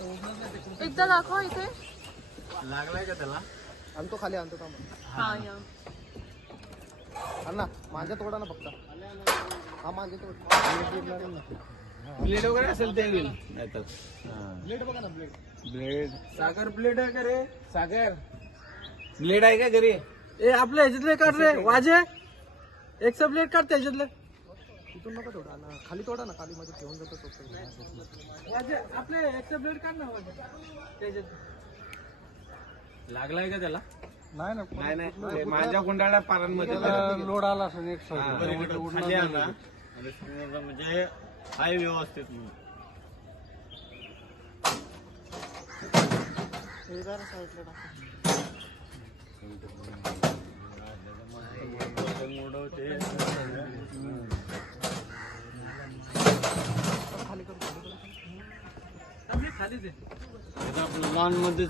एकदा दाखव इथे लागलाय का त्याला? आणतो खाली आणतो का हा या अण्णा माझ्या तोडा ना फक्त हा माझ्या तोड ब्लेड वगैरे असेल ते होईल नाहीतर ब्लेड बघा ना ब्लेड ब्लेड सागर ब्लेड आहे का रे? सागर ब्लेड आहे का घरी? ए आपल्या ह्याच्यातले काढ रे वाजे एकचा ब्लेड काढ त्याच्यातले तिथून नका तोडा ना खाली तोडा ना खाली मध्ये ठेवून जातो तो वाजे आपले एकचा ब्लेड काढ ना वाजे त्याच्यात लागलाय का त्याला? नाही ना नाही नाही माझ्या गुंडाळ्या पारांमध्ये लोड आला असं एक खाली आणा. म्हणजे हाय व्यवस्थित म्हणून. खाली ते लॉन मध्ये